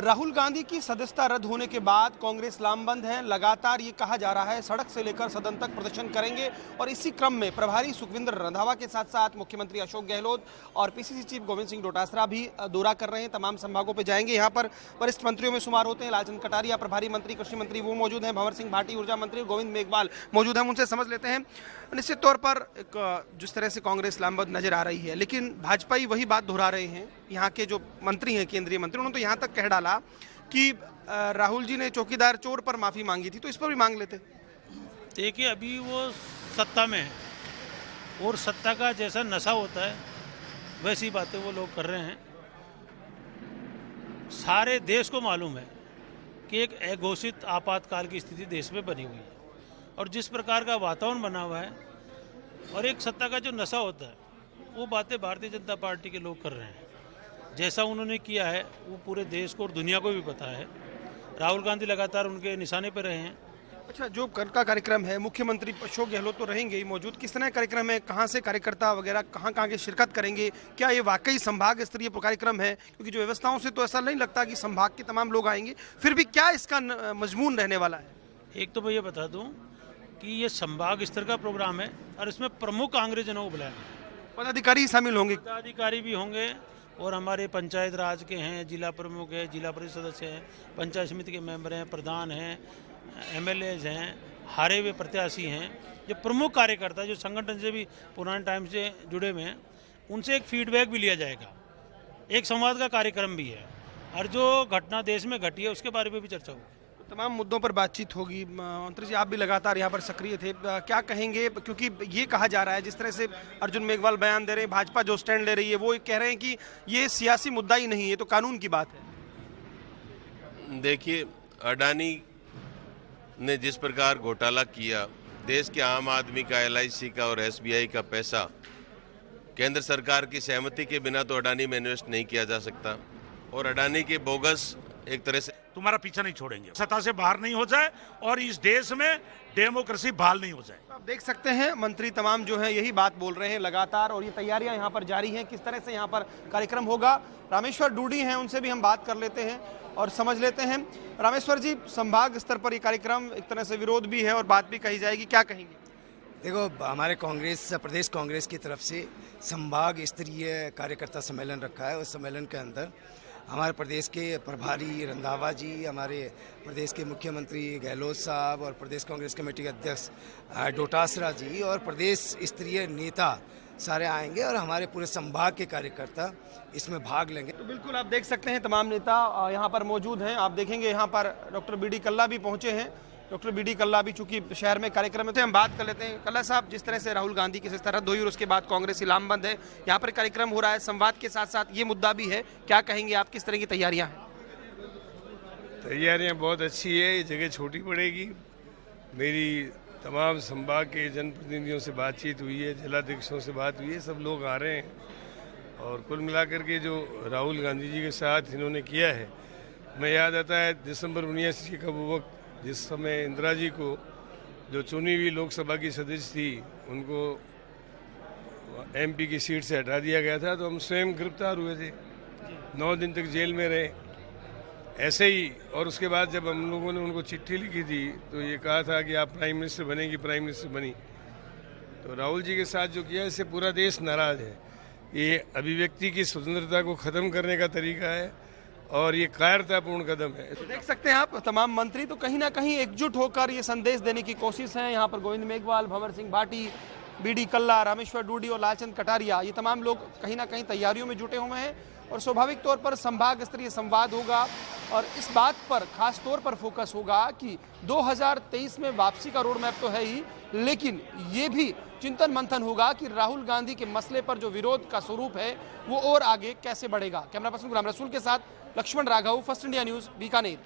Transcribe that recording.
राहुल गांधी की सदस्यता रद्द होने के बाद कांग्रेस लामबंद है। लगातार ये कहा जा रहा है सड़क से लेकर सदन तक प्रदर्शन करेंगे और इसी क्रम में प्रभारी सुखविंदर रंधावा के साथ साथ मुख्यमंत्री अशोक गहलोत और पीसीसी चीफ गोविंद सिंह डोटासरा भी दौरा कर रहे हैं। तमाम संभागों पर जाएंगे। यहाँ पर वरिष्ठ मंत्रियों में शुमार होते हैं लालचंद कटारिया, प्रभारी मंत्री कृषि मंत्री वो मौजूद हैं, भंवर सिंह भाटी ऊर्जा मंत्री, गोविंद मेघवाल मौजूद हैं। उनसे समझ लेते हैं। निश्चित तौर पर जिस तरह से कांग्रेस लामबंद नजर आ रही है, लेकिन भाजपाई वही बात दोहरा रहे हैं। यहाँ के जो मंत्री हैं, केंद्रीय मंत्री, उन्होंने तो यहाँ तक कह डाला कि राहुल जी ने चौकीदार चोर पर माफी मांगी थी, तो इस पर भी मांग लेते। देखिए, अभी वो सत्ता में है और सत्ता का जैसा नशा होता है वैसी बातें वो लोग कर रहे हैं। सारे देश को मालूम है कि एक अघोषित आपातकाल की स्थिति देश में बनी हुई है और जिस प्रकार का वातावरण बना हुआ है और एक सत्ता का जो नशा होता है, वो बातें भारतीय जनता पार्टी के लोग कर रहे हैं। जैसा उन्होंने किया है वो पूरे देश को और दुनिया को भी पता है। राहुल गांधी लगातार उनके निशाने पर रहे हैं। अच्छा, जो कल का कार्यक्रम है, मुख्यमंत्री अशोक गहलोत तो रहेंगे ही मौजूद। किस तरह कार्यक्रम है, कहाँ से कार्यकर्ता वगैरह कहाँ कहाँ के शिरकत करेंगे? क्या ये वाकई संभाग स्तरीय कार्यक्रम है? क्योंकि जो व्यवस्थाओं से तो ऐसा नहीं लगता कि संभाग के तमाम लोग आएंगे। फिर भी क्या इसका मजमून रहने वाला है? एक तो मैं ये बता दूं कि ये संभाग स्तर का प्रोग्राम है और इसमें प्रमुख कांग्रेसजनों को बुलाया गया। पदाधिकारी शामिल होंगे? पदाधिकारी भी होंगे और हमारे पंचायत राज के हैं, जिला प्रमुख हैं, जिला परिषद सदस्य हैं, पंचायत समिति के मेंबर हैं, प्रधान हैं, एमएलएज हैं, हारे हुए प्रत्याशी हैं, जो प्रमुख कार्यकर्ता जो संगठन से भी पुराने टाइम से जुड़े हुए हैं, उनसे एक फीडबैक भी लिया जाएगा। एक संवाद का कार्यक्रम भी है और जो घटना देश में घटी है उसके बारे में भी चर्चा होगी। तमाम मुद्दों पर बातचीत होगी। मंत्री जी, आप भी लगातार यहाँ पर सक्रिय थे, क्या कहेंगे? क्योंकि ये कहा जा रहा है, जिस तरह से अर्जुन मेघवाल बयान दे रहे हैं, भाजपा जो स्टैंड ले रही है, वो कह रहे हैं कि ये सियासी मुद्दा ही नहीं है, तो कानून की बात है। देखिए, अडानी ने जिस प्रकार घोटाला किया, देश के आम आदमी का, LIC का और SBI का पैसा केंद्र सरकार की सहमति के बिना तो अडानी में इन्वेस्ट नहीं किया जा सकता और अडानी के बोगस एक तरह से तुम्हारा पीछा नहीं छोड़ेंगे, सत्ता से बाहर नहीं हो जाए और इस देश में डेमोक्रेसी बहाल नहीं हो जाए। आप देख सकते हैं मंत्री तमाम जो है यही बात बोल रहे हैं लगातार और ये तैयारियां यहाँ पर जारी हैं। किस तरह से यहाँ पर कार्यक्रम होगा, रामेश्वर डूडी हैं, उनसे भी हम बात कर लेते हैं और समझ लेते हैं। रामेश्वर जी, संभाग स्तर पर ये कार्यक्रम एक तरह से विरोध भी है और बात भी कही जाएगी, क्या कहेंगे? देखो, हमारे प्रदेश कांग्रेस की तरफ से संभाग स्तरीय कार्यकर्ता सम्मेलन रखा है। उस सम्मेलन के अंदर हमारे प्रदेश के प्रभारी रंधावा जी, हमारे प्रदेश के मुख्यमंत्री गहलोत साहब और प्रदेश कांग्रेस कमेटी के अध्यक्ष डोटासरा जी और प्रदेश स्तरीय नेता सारे आएंगे और हमारे पूरे संभाग के कार्यकर्ता इसमें भाग लेंगे। तो बिल्कुल आप देख सकते हैं तमाम नेता यहाँ पर मौजूद हैं। आप देखेंगे यहाँ पर डॉक्टर BD कल्ला भी पहुँचे हैं। डॉक्टर BD कल्ला भी चूंकि शहर में कार्यक्रम में थे, हम बात कर लेते हैं। कल्ला साहब, जिस तरह से राहुल गांधी की सदस्यता रद्द हुई और उसके बाद कांग्रेस लामबंद है, यहाँ पर कार्यक्रम हो रहा है, संवाद के साथ साथ ये मुद्दा भी है, क्या कहेंगे आप? किस तरह की तैयारियां हैं? तैयारियां बहुत अच्छी है। ये जगह छोटी पड़ेगी। मेरी तमाम संभाग के जनप्रतिनिधियों से बातचीत हुई है, जिलाध्यक्षों से बात हुई है, सब लोग आ रहे हैं और कुल मिलाकर के जो राहुल गांधी जी के साथ इन्होंने किया है, हमें याद आता है दिसंबर 19 का वो वक्त जिस समय इंदिरा जी को, जो चुनी हुई लोकसभा की सदस्य थी, उनको MP की सीट से हटा दिया गया था, तो हम स्वयं गिरफ्तार हुए थे, 9 दिन तक जेल में रहे ऐसे ही। और उसके बाद जब हम लोगों ने उनको चिट्ठी लिखी थी तो ये कहा था कि आप प्राइम मिनिस्टर बनेगी, प्राइम मिनिस्टर बनी। तो राहुल जी के साथ जो किया, इससे पूरा देश नाराज है। ये अभिव्यक्ति की स्वतंत्रता को ख़त्म करने का तरीका है और ये कायरतापूर्ण कदम है। तो देख सकते हैं आप, तमाम मंत्री तो कहीं ना कहीं एकजुट होकर ये संदेश देने की कोशिश है। यहाँ पर गोविंद मेघवाल, भंवर सिंह भाटी, BD कल्ला, रामेश्वर डूडी और लालचंद कटारिया, ये तमाम लोग कहीं ना कहीं तैयारियों में जुटे हुए हैं और स्वाभाविक तौर पर संभाग स्तरीय संवाद होगा और इस बात पर खास तौर पर फोकस होगा कि 2023 में वापसी का रोड मैप तो है ही, लेकिन ये भी चिंतन मंथन होगा कि राहुल गांधी के मसले पर जो विरोध का स्वरूप है वो और आगे कैसे बढ़ेगा। कैमरा पर्सन गुलाम रसूल के साथ Lakshman Raghav, first India news, Bikaner.